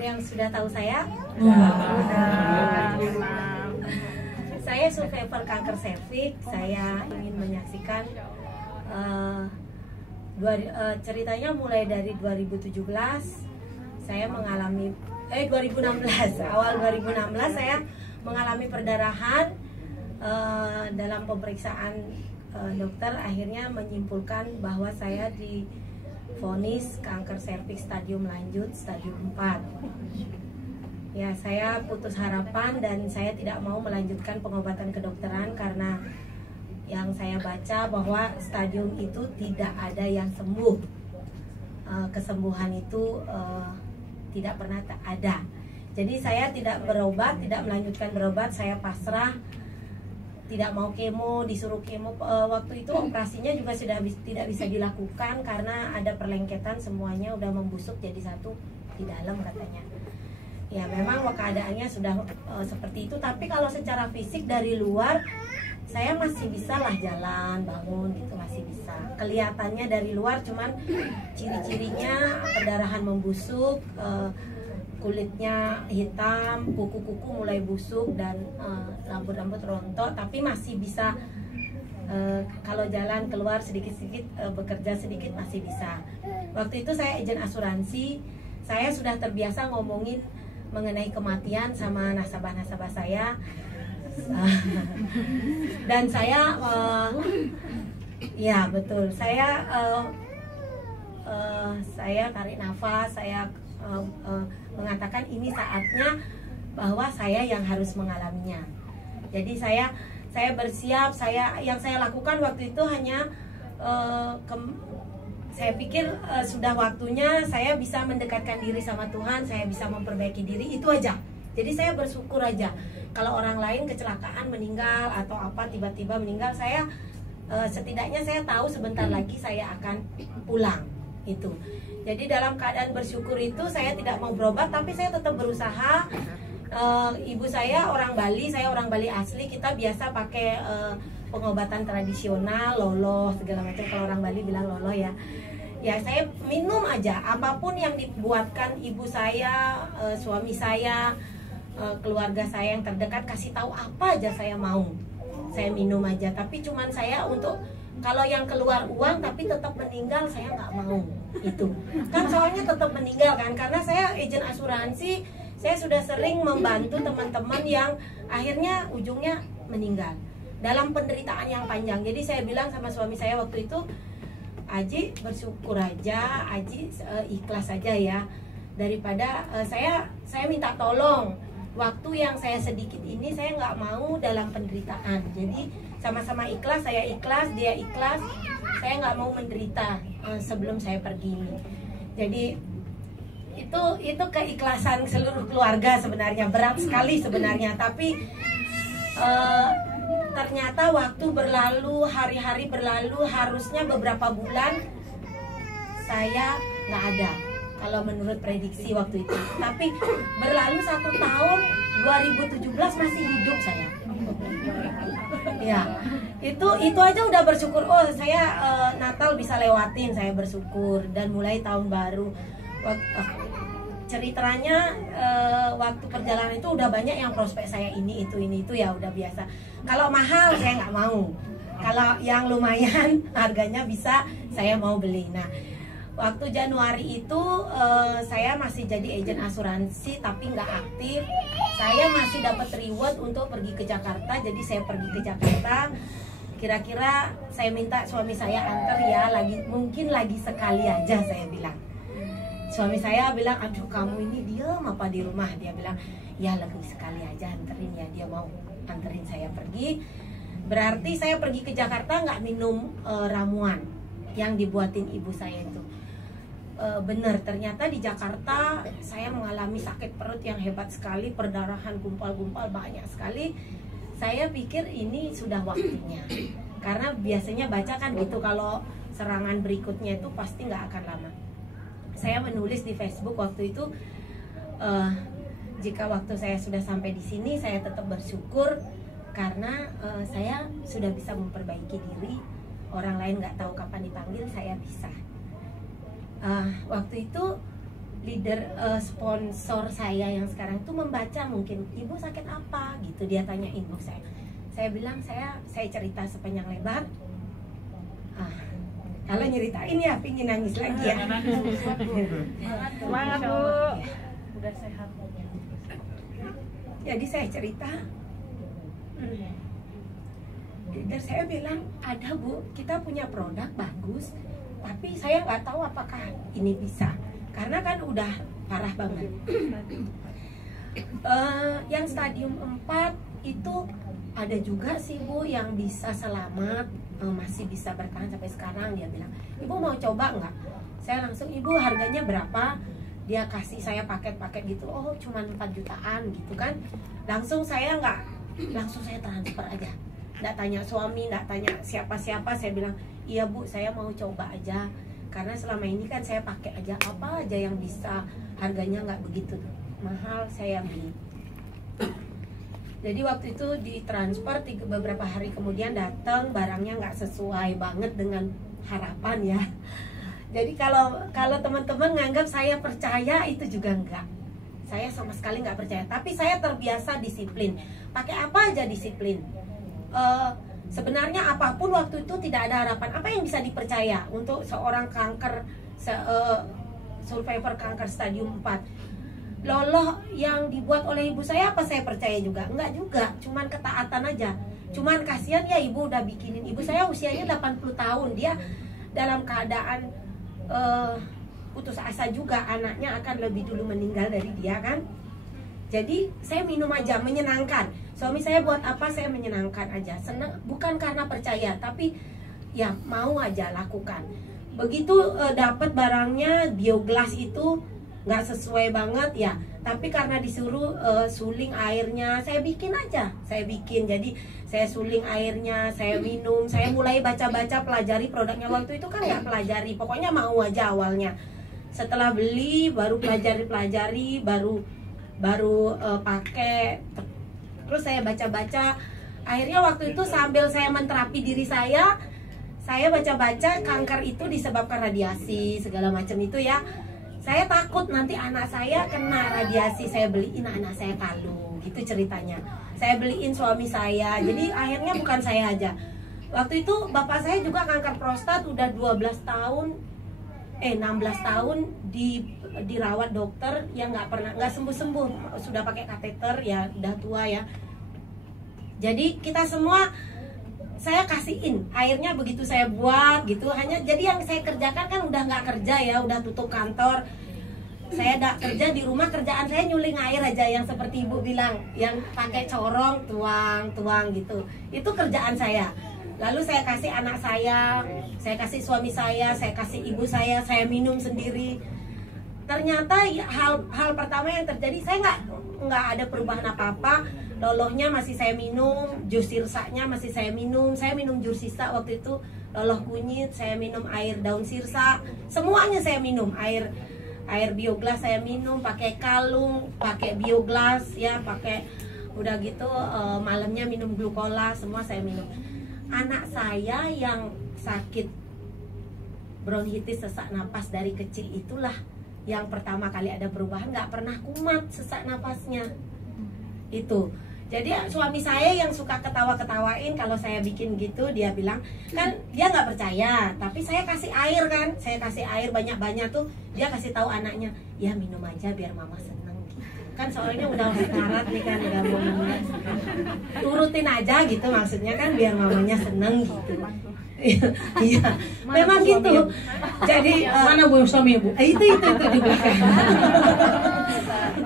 Ada yang sudah tahu saya? Saya survivor kanker serviks. Saya ingin menyaksikan ceritanya mulai dari 2017 saya mengalami 2016 awal 2016 saya mengalami perdarahan. Dalam pemeriksaan dokter akhirnya menyimpulkan bahwa saya divonis kanker serviks stadium lanjut, stadium 4. Ya, saya putus harapan dan saya tidak mau melanjutkan pengobatan kedokteran karena yang saya baca bahwa stadium itu tidak ada yang sembuh. Kesembuhan itu tidak pernah ada. Jadi saya tidak berobat, tidak melanjutkan berobat, saya pasrah. Tidak mau kemo, disuruh kemo. Waktu itu operasinya juga sudah tidak bisa dilakukan karena ada perlengketan, semuanya udah membusuk jadi satu di dalam katanya. Ya memang keadaannya sudah seperti itu. Tapi kalau secara fisik dari luar saya masih bisa lah jalan, bangun gitu, masih bisa. Kelihatannya dari luar cuman ciri-cirinya perdarahan membusuk, kulitnya hitam, kuku-kuku mulai busuk dan rambut-rambut rontok, tapi masih bisa kalau jalan keluar sedikit-sedikit, bekerja sedikit masih bisa. Waktu itu saya agen asuransi, saya sudah terbiasa ngomongin mengenai kematian sama nasabah-nasabah saya. Dan saya ya betul, saya tarik nafas, saya mengatakan ini saatnya bahwa saya yang harus mengalaminya. Jadi saya bersiap. Yang saya lakukan waktu itu hanya saya pikir sudah waktunya saya bisa mendekatkan diri sama Tuhan, saya bisa memperbaiki diri, itu aja. Jadi saya bersyukur aja. Kalau orang lain kecelakaan meninggal atau apa tiba-tiba meninggal, saya setidaknya saya tahu sebentar lagi saya akan pulang itu. Jadi dalam keadaan bersyukur itu saya tidak mau berobat, tapi saya tetap berusaha. Ibu saya orang Bali, saya orang Bali asli, kita biasa pakai pengobatan tradisional, loloh segala macam. Kalau orang Bali bilang loloh ya. Ya saya minum aja apapun yang dibuatkan ibu saya, suami saya, keluarga saya yang terdekat kasih tahu apa aja saya mau. Saya minum aja, tapi cuman saya untuk kalau yang keluar uang tapi tetap meninggal saya nggak mau. Itu kan soalnya tetap meninggal kan, karena saya agen asuransi, saya sudah sering membantu teman-teman yang akhirnya ujungnya meninggal dalam penderitaan yang panjang. Jadi saya bilang sama suami saya waktu itu, Aji bersyukur aja, Aji ikhlas aja ya, daripada saya minta tolong waktu yang saya sedikit ini saya nggak mau dalam penderitaan. Jadi sama-sama ikhlas, saya ikhlas, dia ikhlas, saya nggak mau menderita sebelum saya pergi. Jadi itu keikhlasan seluruh keluarga sebenarnya, berat sekali sebenarnya, tapi ternyata waktu berlalu, hari-hari berlalu, harusnya beberapa bulan saya nggak ada kalau menurut prediksi waktu itu, tapi berlalu 1 tahun, 2017 masih hidup saya. Ya, itu aja udah bersyukur. Oh saya Natal bisa lewatin, saya bersyukur. Dan mulai tahun baru, ceritanya waktu perjalanan itu udah banyak yang prospek saya ini itu ya udah biasa. Kalau mahal saya nggak mau, kalau yang lumayan harganya bisa saya mau beli. Nah waktu Januari itu saya masih jadi agen asuransi tapi nggak aktif. Saya masih dapat reward untuk pergi ke Jakarta, jadi saya pergi ke Jakarta. Kira-kira saya minta suami saya antar ya, mungkin lagi sekali aja saya bilang. Suami saya bilang, aduh kamu ini diam apa di rumah? Dia bilang, ya lagi sekali aja anterin ya. Dia mau anterin saya pergi. Berarti saya pergi ke Jakarta nggak minum ramuan yang dibuatin ibu saya itu. Benar, ternyata di Jakarta saya mengalami sakit perut yang hebat sekali, perdarahan, gumpal-gumpal banyak sekali. Saya pikir ini sudah waktunya, karena biasanya baca kan gitu, kalau serangan berikutnya itu pasti nggak akan lama. Saya menulis di Facebook waktu itu, jika waktu saya sudah sampai di sini, saya tetap bersyukur karena saya sudah bisa memperbaiki diri. Orang lain nggak tahu kapan dipanggil, saya bisa. Waktu itu leader sponsor saya yang sekarang itu membaca, mungkin ibu sakit apa gitu, dia tanya ibu saya bilang saya cerita sepanjang lebar. Kalau nyeritain ya pingin nangis lagi ya. Semangat Bu, udah sehat. Jadi saya cerita, dan saya bilang, ada Bu, kita punya produk bagus, tapi saya nggak tahu apakah ini bisa, karena kan udah parah banget. Yang stadium 4 itu ada juga sih Bu yang bisa selamat, masih bisa bertahan sampai sekarang. Dia bilang, ibu mau coba nggak? Saya langsung, ibu harganya berapa? Dia kasih saya paket-paket gitu, oh cuma 4 jutaan gitu kan. Langsung saya transfer aja, nggak tanya suami, nggak tanya siapa-siapa. Saya bilang, iya Bu, saya mau coba aja, karena selama ini kan saya pakai aja apa aja yang bisa, harganya nggak begitu mahal, saya beli. Jadi waktu itu ditransfer, beberapa hari kemudian datang, barangnya nggak sesuai banget dengan harapan ya. Jadi kalau teman-teman nganggap saya percaya, itu juga enggak. Saya sama sekali nggak percaya. Tapi saya terbiasa disiplin. Pakai apa aja disiplin. Sebenarnya apapun waktu itu tidak ada harapan. Apa yang bisa dipercaya untuk seorang survivor kanker stadium 4? Loloh yang dibuat oleh ibu saya, apa saya percaya juga? Enggak juga, cuman ketaatan aja. Cuman kasihan ya, ibu udah bikinin. Ibu saya usianya 80 tahun, dia dalam keadaan putus asa juga, anaknya akan lebih dulu meninggal dari dia kan. Jadi saya minum aja, menyenangkan. Suami saya buat apa, saya menyenangkan aja, senang, bukan karena percaya, tapi ya mau aja lakukan. Begitu dapat barangnya, bioglas itu nggak sesuai banget ya, tapi karena disuruh suling airnya, saya bikin aja, jadi saya suling airnya, saya minum, saya mulai baca-baca, pelajari produknya. Waktu itu kan nggak pelajari, pokoknya mau aja awalnya. Setelah beli baru pelajari, baru pakai, terus saya baca-baca. Akhirnya waktu itu sambil saya menterapi diri saya baca-baca kanker itu disebabkan radiasi segala macam itu ya. Saya takut nanti anak saya kena radiasi, saya beliin anak saya kalung, gitu ceritanya. Saya beliin suami saya, jadi akhirnya bukan saya aja. Waktu itu bapak saya juga kanker prostat, udah 16 tahun dirawat dokter yang nggak sembuh-sembuh, sudah pakai kateter ya, udah tua ya. Jadi kita semua saya kasihin airnya, begitu saya buat gitu, hanya jadi yang saya kerjakan kan udah nggak kerja ya, udah tutup kantor, saya nggak kerja di rumah, kerjaan saya nyuling air aja yang seperti ibu bilang, yang pakai corong tuang gitu, itu kerjaan saya. Lalu saya kasih anak saya kasih suami saya kasih ibu saya minum sendiri. Ternyata ya, hal pertama yang terjadi, saya nggak ada perubahan apa-apa. Lolohnya masih saya minum, jus sirsanya masih saya minum jus sirsa waktu itu, loloh kunyit, saya minum air daun sirsa, semuanya saya minum, air bioglas saya minum, pakai kalung, pakai bioglas ya, pakai udah gitu malamnya minum glukola, semua saya minum. Anak saya yang sakit bronkitis sesak napas dari kecil itulah yang pertama kali ada perubahan, nggak pernah kumat sesak napasnya itu. Jadi suami saya yang suka ketawa-ketawain kalau saya bikin gitu, dia bilang, kan dia nggak percaya, tapi saya kasih air kan, saya kasih air banyak-banyak tuh, dia kasih tahu anaknya, ya minum aja biar mama seneng gitu. Kan soalnya udah sekarat nih kan, udah mau mulai, turutin aja gitu maksudnya kan, biar mamanya seneng gitu. Iya, memang gitu. Jadi mana Bu suami Bu? Itu di belakang.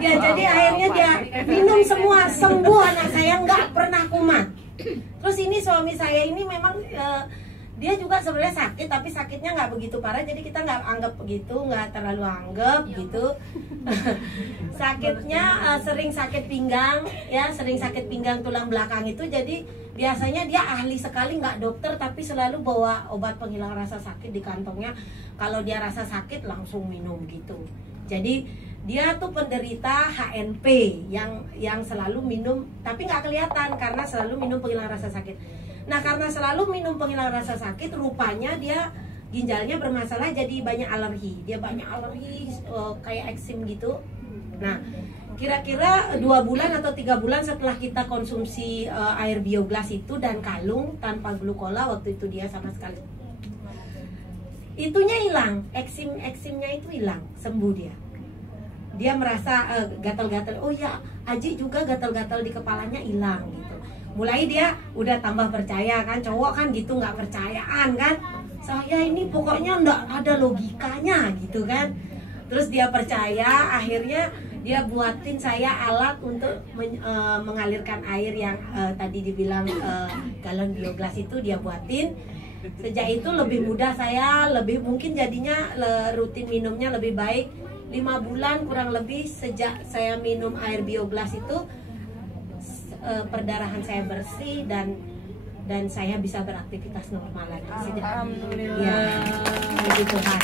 Ya jadi akhirnya dia minum semua, sembuh anak saya, nggak pernah kumat. Terus ini suami saya ini memang dia juga sebenarnya sakit, tapi sakitnya nggak begitu parah, jadi kita nggak anggap begitu, nggak terlalu anggap gitu. Sakitnya sering sakit pinggang ya, sering sakit pinggang tulang belakang itu, jadi biasanya dia ahli sekali, nggak dokter, tapi selalu bawa obat penghilang rasa sakit di kantongnya. Kalau dia rasa sakit langsung minum gitu. Jadi dia tuh penderita HNP yang selalu minum, tapi nggak kelihatan karena selalu minum penghilang rasa sakit. Nah karena selalu minum penghilang rasa sakit, rupanya dia ginjalnya bermasalah, jadi banyak alergi. Dia banyak alergi kayak eksim gitu. Nah, kira-kira 2 bulan atau 3 bulan setelah kita konsumsi air bioglas itu dan kalung tanpa glukola, waktu itu dia sama sekali itunya hilang, eksimnya itu hilang, sembuh dia. Dia merasa gatal-gatal. Oh ya, Aji juga gatal-gatal di kepalanya hilang gitu. Mulai dia udah tambah percaya kan, cowok kan gitu nggak percayaan kan. Saya ini pokoknya nggak ada logikanya gitu kan. Terus dia percaya, akhirnya dia buatin saya alat untuk mengalirkan air yang tadi dibilang galon bioglas itu dia buatin. Sejak itu lebih mudah saya, lebih mungkin jadinya rutin minumnya lebih baik. 5 bulan kurang lebih sejak saya minum air bioglas itu perdarahan saya bersih dan saya bisa beraktivitas normal lagi. Alhamdulillah. Ya, puji Tuhan.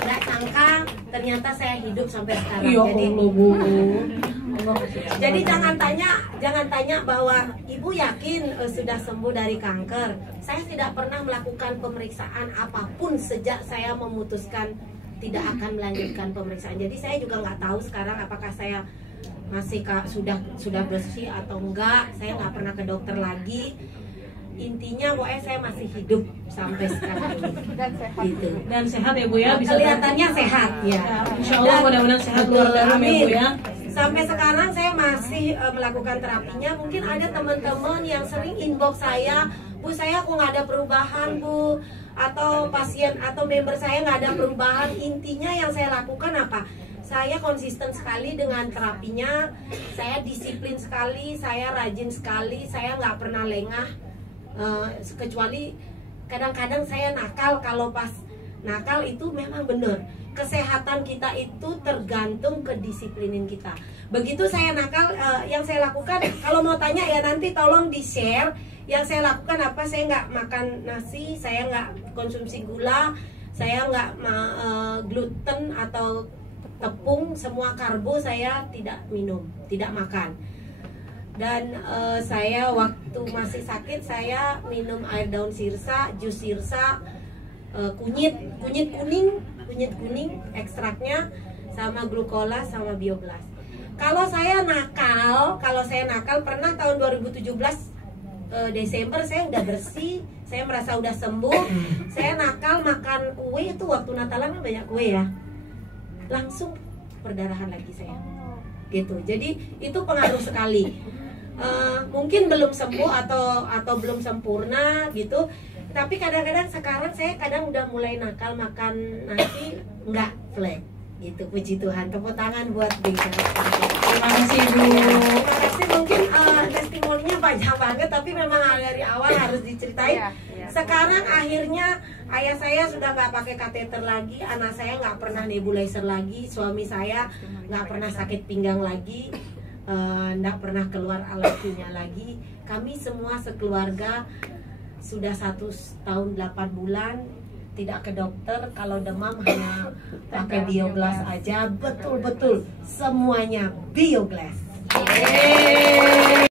Nggak sangka ternyata saya hidup sampai sekarang. Ya Jadi Allah, Bu. jadi jangan tanya bahwa ibu yakin sudah sembuh dari kanker. Saya tidak pernah melakukan pemeriksaan apapun sejak saya memutuskan tidak akan melanjutkan pemeriksaan. Jadi saya juga nggak tahu sekarang apakah saya masih sudah bersih atau enggak. Saya nggak pernah ke dokter lagi. Intinya pokoknya saya masih hidup sampai sekarang ini. Gitu. Dan sehat ya Bu ya, bisa Kelihatannya sehat ya. Insya Allah mudah-mudahan sehat luar dalam ya Bu ya. Sampai sekarang saya masih melakukan terapinya. Mungkin ada teman-teman yang sering inbox saya, Bu saya kok nggak ada perubahan Bu, atau pasien atau member saya nggak ada perubahan. Intinya yang saya lakukan apa? Saya konsisten sekali dengan terapinya, saya disiplin sekali, saya rajin sekali, saya nggak pernah lengah. Kecuali kadang-kadang saya nakal. Kalau pas nakal itu memang benar, kesehatan kita itu tergantung kedisiplinin kita. Begitu saya nakal, yang saya lakukan, kalau mau tanya ya nanti tolong di share. Yang saya lakukan apa? Saya nggak makan nasi, saya nggak konsumsi gula, saya nggak gluten atau tepung, semua karbo saya tidak minum, tidak makan. Dan saya waktu masih sakit saya minum air daun sirsa, jus sirsa, kunyit kuning ekstraknya, sama glukola sama bioglas. Kalau saya nakal pernah tahun 2017 Desember saya udah bersih, saya merasa udah sembuh. Saya nakal makan kue itu waktu Natalan kan banyak kue ya, langsung perdarahan lagi saya gitu. Jadi itu pengaruh sekali. Mungkin belum sembuh atau belum sempurna gitu, tapi kadang-kadang sekarang saya udah mulai nakal makan nasi nggak flek gitu. Puji Tuhan, tepuk tangan buat Bika. Terima kasih Bu. Terima kasih. Mungkin testimoninya banyak banget, tapi memang dari awal harus diceritain. Sekarang akhirnya ayah saya sudah nggak pakai kateter lagi, anak saya nggak pernah nebulizer lagi, suami saya nggak pernah sakit pinggang lagi, nggak pernah keluar alerginya lagi. Kami semua sekeluarga sudah 1 tahun 8 bulan tidak ke dokter. Kalau demam hanya pakai bioglas aja. Betul-betul semuanya bioglas.